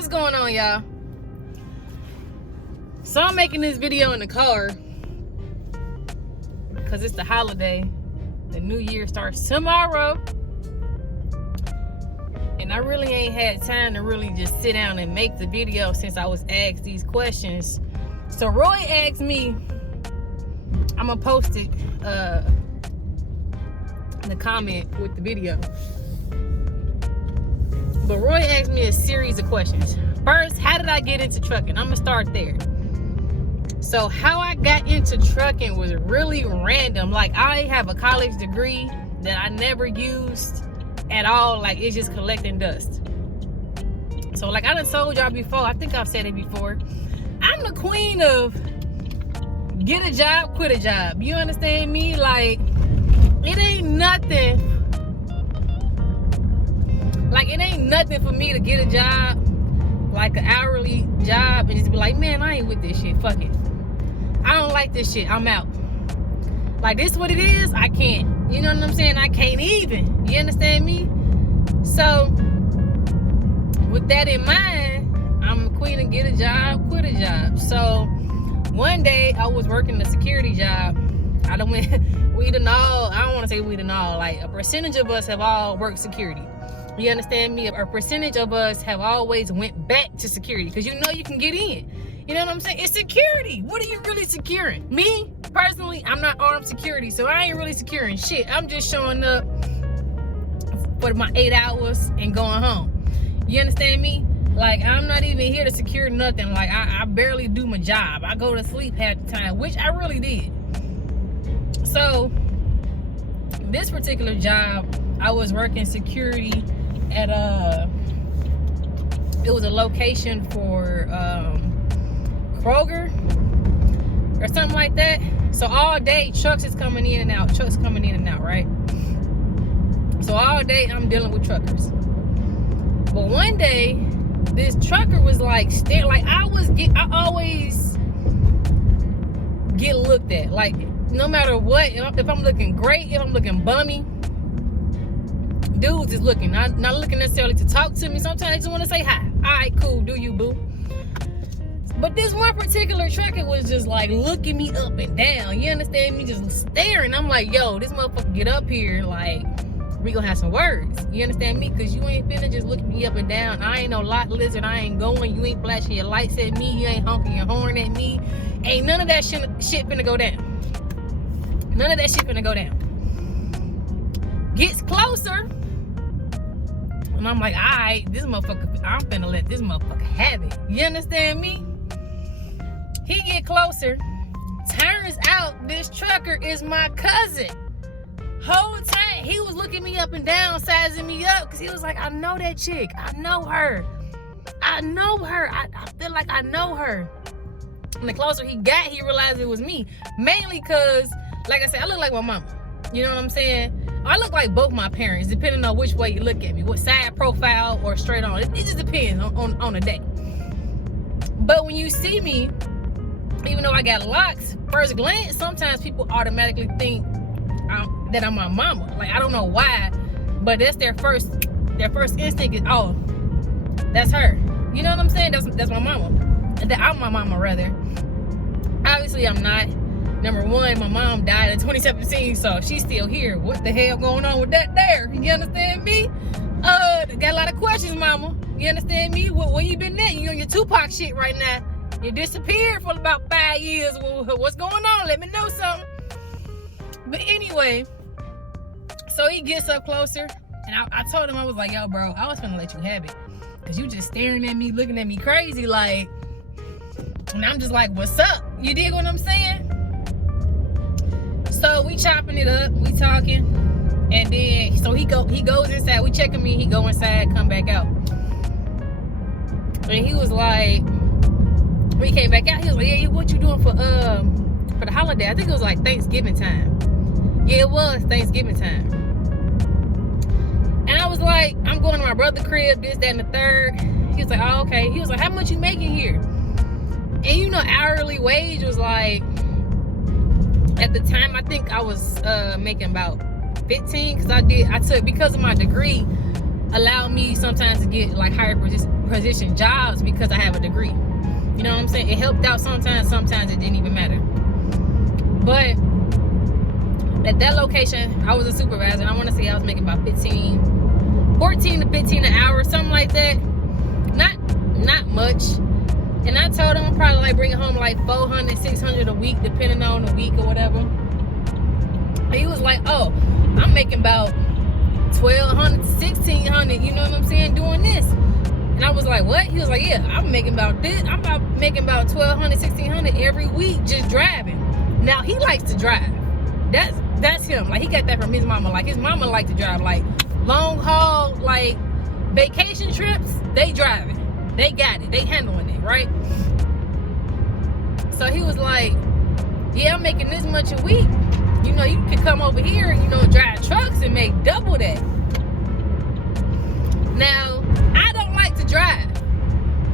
What's going on, y'all? So I'm making this video in the car because it's the holiday. The new year starts tomorrow, and I really ain't had time to really just sit down and make the video since I was asked these questions. So Roy asked me, I'm gonna post it in the comment with the video. But Roy asked me a series of questions. First, how did I get into trucking? I'm gonna start there. So how I got into trucking was really random. Like, I have a college degree that I never used at all. Like, it's just collecting dust. So like I done told y'all before, I think I've said it before, I'm the queen of get a job, quit a job. You understand me? Like, it ain't nothing. Like, it ain't nothing for me to get a job, like an hourly job, and just be like, man, I ain't with this shit. Fuck it. I don't like this shit. I'm out. Like, this what it is. I can't. You know what I'm saying? I can't even. You understand me? So, with that in mind, I'm a queen of get a job, quit a job. So, one day I was working a security job. I don't want to say we done all. Like, a percentage of us have all worked security. You understand me? A percentage of us have always went back to security because you know you can get in. You know what I'm saying? It's security. What are you really securing? Me, personally, I'm not armed security, so I ain't really securing shit. I'm just showing up for my 8 hours and going home. You understand me? Like, I'm not even here to secure nothing. Like, I barely do my job. I go to sleep half the time, which I really did. So, this particular job, I was working security at it was a location for Kroger or something like that. So all day trucks is coming in and out, right? So all day I'm dealing with truckers. But one day this trucker was like staring. Like, I always get looked at. Like, no matter what, if I'm looking great, if I'm looking bummy, dudes is looking, not looking necessarily to talk to me. Sometimes I just want to say hi. All right, cool, do you, boo? But this one particular trucker was just like looking me up and down. You understand me? Just staring. I'm like, yo, this motherfucker get up here. Like, we gonna have some words. You understand me? Because you ain't finna just look me up and down. I ain't no lot lizard. I ain't going. You ain't flashing your lights at me. You ain't honking your horn at me. Ain't none of that shit finna go down. None of that shit finna go down. Gets closer. And I'm like, all right, this motherfucker, I'm finna let this motherfucker have it. You understand me? He get closer. Turns out this trucker is my cousin. Whole time, he was looking me up and down, sizing me up, because he was like, I know that chick. I know her. I know her. I feel like I know her. And the closer he got, he realized it was me. Mainly because, like I said, I look like my mama. You know what I'm saying? I look like both my parents, depending on which way you look at me, what side profile or straight on. It just depends on the day. But when you see me, even though I got locks, first glance, sometimes people automatically think that I'm my mama. Like, I don't know why, but that's their first instinct is, oh, that's her. You know what I'm saying? That's my mama. And that I'm my mama, rather. Obviously, I'm not. Number one, my mom died in 2017, so she's still here. What the hell going on with that there? You understand me? Got a lot of questions, mama. You understand me? Where you been at? You on your Tupac shit right now. You disappeared for about 5 years. What's going on? Let me know something. But anyway, so he gets up closer, and I told him, I was like, yo, bro, I was finna let you have it. Because you just staring at me, looking at me crazy, like, and I'm just like, what's up? You dig what I'm saying? So we chopping it up, we talking, and then so he goes inside. We checking me, he go inside, come back out. And he was like, when he came back out, he was like, yeah, what you doing for the holiday? I think it was like Thanksgiving time. Yeah, it was Thanksgiving time. And I was like, I'm going to my brother's crib, this, that, and the third. He was like, oh, okay. He was like, how much you making here? And you know, hourly wage was like, at the time, I think I was making about 15, because I took, because of my degree, allowed me sometimes to get like higher position jobs because I have a degree. You know what I'm saying? It helped out sometimes it didn't even matter. But at that location, I was a supervisor, and I want to say I was making about 14 to 15 an hour, something like that. Not much. And I told him I'm probably like bringing home like 400, 600 a week, depending on the week or whatever. And he was like, oh, I'm making about 1,200, 1,600, you know what I'm saying, doing this. And I was like, what? He was like, yeah, I'm making about this. I'm making about 1,200, 1,600 every week just driving. Now, he likes to drive. That's him. Like, he got that from his mama. Like, his mama liked to drive. Like, long haul, like, vacation trips, they driving. They got it. They handling it, right? So he was like, yeah, I'm making this much a week. You know, you can come over here and, you know, drive trucks and make double that. Now, I don't like to drive.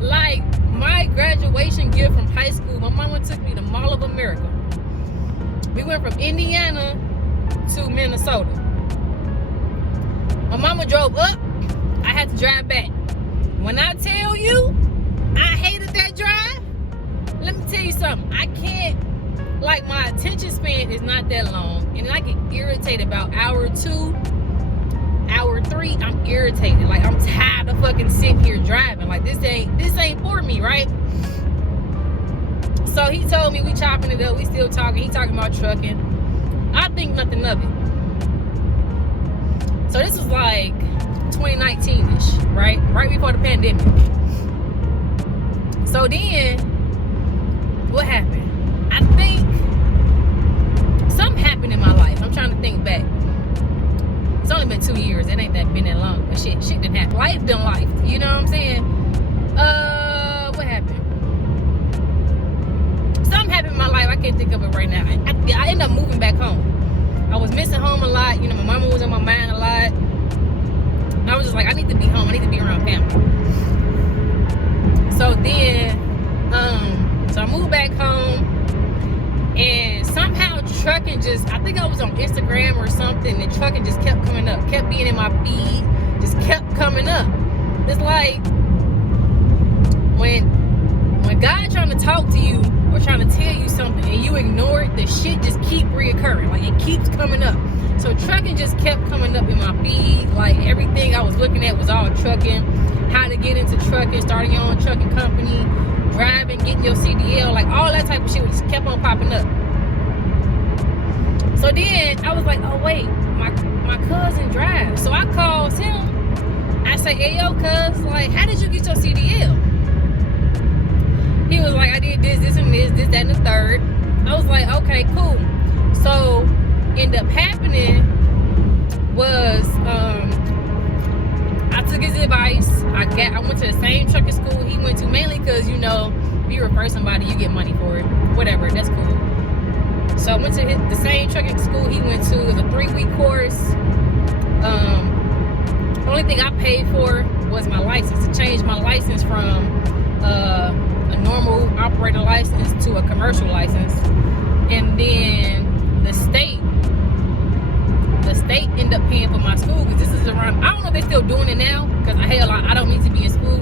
Like, my graduation gift from high school, my mama took me to Mall of America. We went from Indiana to Minnesota. My mama drove up. I had to drive back. When I tell you I hated that drive, let me tell you something. I can't, like, my attention span is not that long, and I get irritated about hour 2, hour 3. I'm irritated. Like, I'm tired of fucking sitting here driving. Like, this ain't for me, right? So he told me, we chopping it up, we still talking. He talking about trucking. I think nothing of it. So this was like 2019-ish, right? Right before the pandemic. So then, what happened? I think something happened in my life. I'm trying to think back. It's only been 2 years. It ain't been that long. But shit didn't happen. Life done life. You know what I'm saying? What happened? Something happened in my life. I can't think of it right now. I ended up moving back home. I was missing home a lot. You know, my mama was on my mind a lot. I was just like, I need to be home. I need to be around family. So then, so I moved back home, and somehow trucking just, I think I was on Instagram or something, and trucking just kept coming up, kept being in my feed, just kept coming up. It's like when God trying to talk to you or trying to tell you something and you ignore it, the shit just keep reoccurring. Like, it keeps coming up. So trucking just kept coming up in my feed. Like, everything I was looking at was all trucking, how to get into trucking, starting your own trucking company, driving, getting your CDL, like all that type of shit just kept on popping up. So then I was like, oh wait, my cousin drives. So I called him. I say, hey yo, cuz, like, how did you get your CDL? He was like, I did this and this, that, and the third. I was like, okay, cool. So ended up happening was I took his advice. I went to the same trucking school he went to, mainly because, you know, if you refer somebody, you get money for it. Whatever, that's cool. So I went to the same trucking school he went to. It was a 3-week course. The only thing I paid for was my license, to change my license from a normal operator license to a commercial license. And then the state ended up paying for my school, because this is around, I don't know if they're still doing it now, because I don't need to be in school,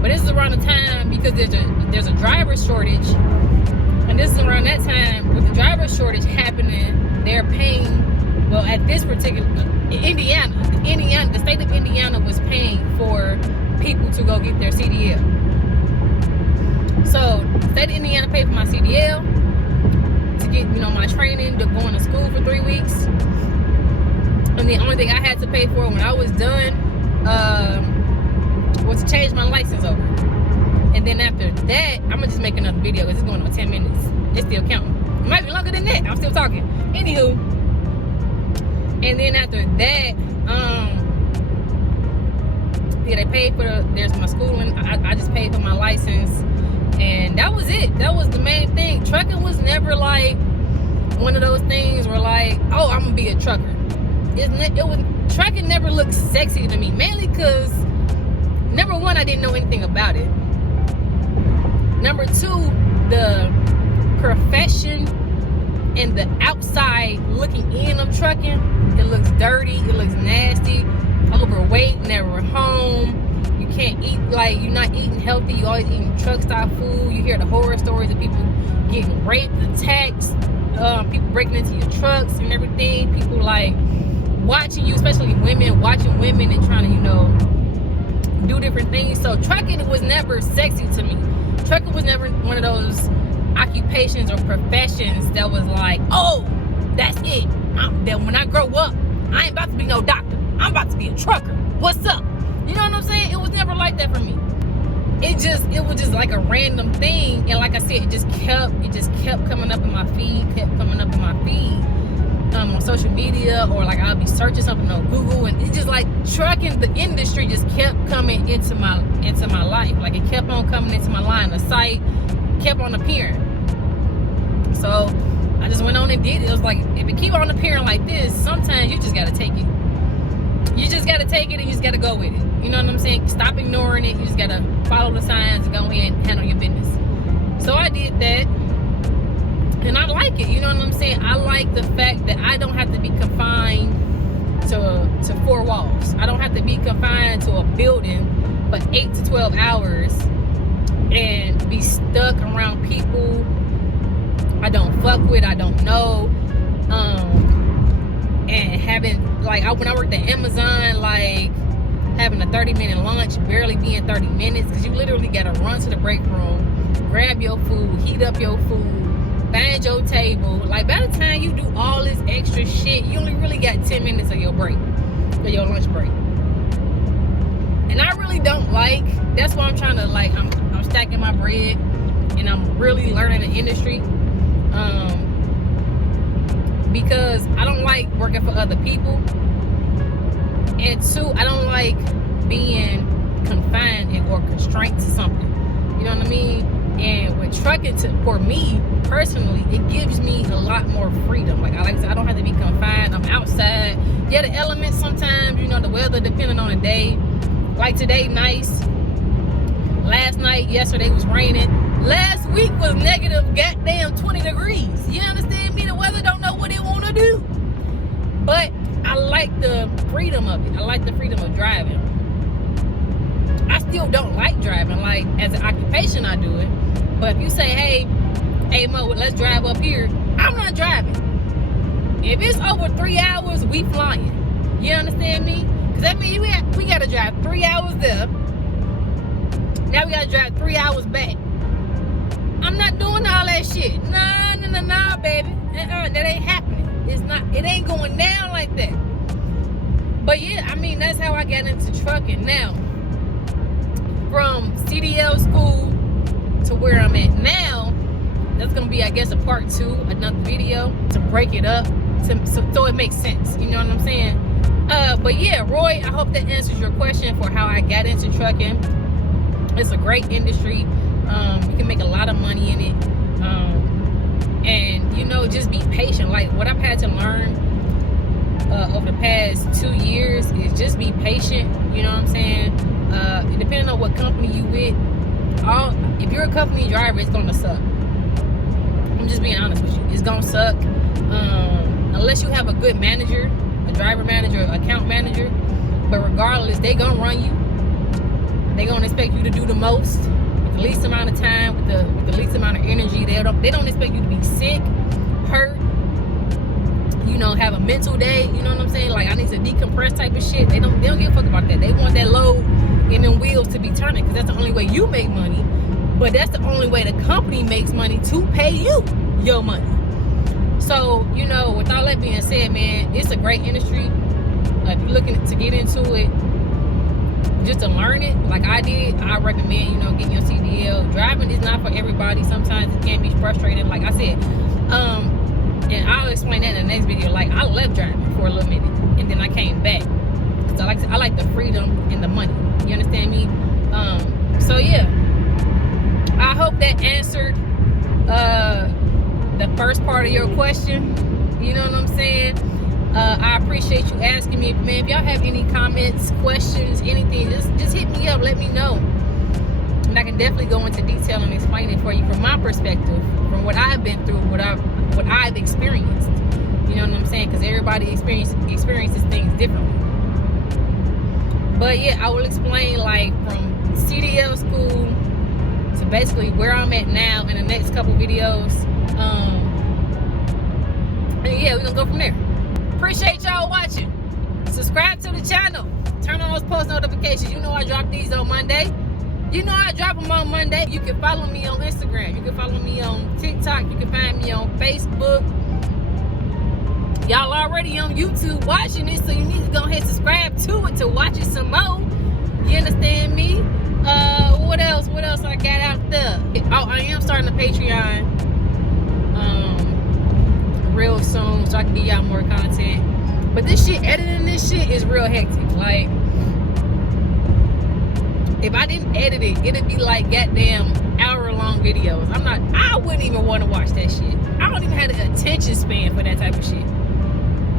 but this is around the time, because there's a driver shortage, and this is around that time with the driver shortage happening. They're paying, well, at this particular Indiana, the state of Indiana was paying for people to go get their CDL. So the state of Indiana paid for my CDL to get, you know, my training, to going to school for 3 weeks. And the only thing I had to pay for when I was done was to change my license over. And then after that, I'm gonna just make another video because it's going on 10 minutes. It's still counting. It might be longer than that. I'm still talking. Anywho. And then after that, yeah, they paid for there's my schooling. I just paid for my license. And that was it. That was the main thing. Trucking was never like one of those things where like, oh, I'm gonna be a trucker. Trucking never looked sexy to me, mainly because number one, I didn't know anything about it. Number two, the profession and the outside looking in of trucking, it looks dirty, it looks nasty, overweight, never home, you can't eat like you're not eating healthy. You always eating truck stop food. You hear the horror stories of people getting raped, attacked, people breaking into your trucks and everything. People like watching you, especially women, watching women and trying to, you know, do different things. So trucking was never sexy to me. Trucking was never one of those occupations or professions that was like, oh, that's it. That when I grow up, I ain't about to be no doctor. I'm about to be a trucker. What's up? You know what I'm saying? It was never like that for me. It was just like a random thing. And like I said, it just kept coming up in my feed, on social media, or like I'll be searching something on Google, and it's just like trucking, the industry just kept coming into my life. Like it kept on coming into my line of sight, kept on appearing. So I just went on and did it. It was like, if it keep on appearing like this, sometimes you just gotta take it. You just gotta take it and you just gotta go with it. You know what I'm saying? Stop ignoring it. You just gotta follow the signs and go ahead and handle your business. So I did that. And I like it, you know what I'm saying? I like the fact that I don't have to be confined to four walls. I don't have to be confined to a building for 8 to 12 hours and be stuck around people I don't fuck with, I don't know. And having, like, when I worked at Amazon, like, having a 30-minute lunch, barely being 30 minutes, because you literally gotta run to the break room, grab your food, heat up your food, find your table. Like, by the time you do all this extra shit, you only really got 10 minutes of your break, or your lunch break. And I really don't like, that's why I'm trying to, like, I'm stacking my bread, and I'm really learning the industry, because I don't like working for other people, and two, I don't like being confined or constrained to something, you know what I mean? And with trucking, for me personally, it gives me a lot more freedom. Like I said, I don't have to be confined. I'm outside. Yeah, the elements sometimes, you know, the weather depending on the day. Like today, nice. Last night, yesterday was raining. Last week was negative goddamn 20 degrees. You understand me? The weather don't know what it want to do. But I like the freedom of it. I like the freedom of driving. I still don't like driving. Like, as an occupation, I do it. But if you say, hey Mo, let's drive up here, I'm not driving. If it's over 3 hours, we flying. You understand me? Because that means we got to drive 3 hours there. Now we got to drive 3 hours back. I'm not doing all that shit. Nah, baby. That ain't happening. It ain't going down like that. But yeah, I mean, that's how I got into trucking. Now, from CDL school to where I'm at now, that's gonna be, I guess, a part 2, another video to break it up, so it makes sense. You know what I'm saying? But yeah, Roy, I hope that answers your question for how I got into trucking. It's a great industry. You can make a lot of money in it, and you know, just be patient. Like what I've had to learn over the past 2 years is just be patient. You know what I'm saying? Depending on what company you with, if you're a company driver, it's gonna suck. I'm just being honest with you. It's gonna suck unless you have a good manager, a driver manager, account manager. But regardless, they gonna run you. They gonna expect you to do the most with the least amount of time, with the least amount of energy. They don't expect you to be sick, hurt, you know, have a mental day. You know what I'm saying? Like, I need to decompress type of shit. They don't give a fuck about that. They want that load in them wheels to be turning, because that's the only way you make money. But that's the only way the company makes money to pay you your money. So, you know, with all that being said, man, it's a great industry. If you're looking to get into it, just to learn it like I did, I recommend, you know, getting your CDL. Driving is not for everybody. Sometimes it can be frustrating, like I said. And I'll explain that in the next video. Like, I left driving for a little minute, and then I came back because I like the freedom and the money. You understand me? So yeah, I hope that answered the first part of your question. You know what I'm saying? I appreciate you asking me, man. If y'all have any comments, questions, anything, just hit me up, let me know, and I can definitely go into detail and explain it for you from my perspective, from what I've been through, what I've experienced. You know what I'm saying? Because everybody experiences things differently. But yeah, I will explain, like, from CDL school to basically where I'm at now in the next couple videos. And yeah, we're gonna go from there. Appreciate y'all watching. Subscribe to the channel. Turn on those post notifications. You know I drop these on Monday. You know I drop them on Monday. You can follow me on Instagram. You can follow me on TikTok. You can find me on Facebook. Y'all already on YouTube watching it, so you need to go ahead and subscribe to it to watch it some more. You understand me? What else? What else I got out there? Oh, I am starting a Patreon real soon, so I can give y'all more content. But this shit, editing this shit is real hectic. Like, if I didn't edit it, it'd be like goddamn hour-long videos. I wouldn't even want to watch that shit. I don't even have the attention span for that type of shit.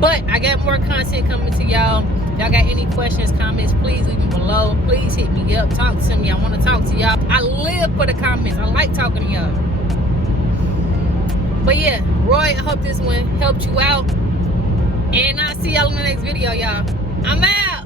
But I got more content coming to y'all. Y'all got any questions, comments, please leave them below. Please hit me up. Talk to me. I want to talk to y'all. I live for the comments. I like talking to y'all. But yeah, Roy, I hope this one helped you out. And I'll see y'all in the next video, y'all. I'm out.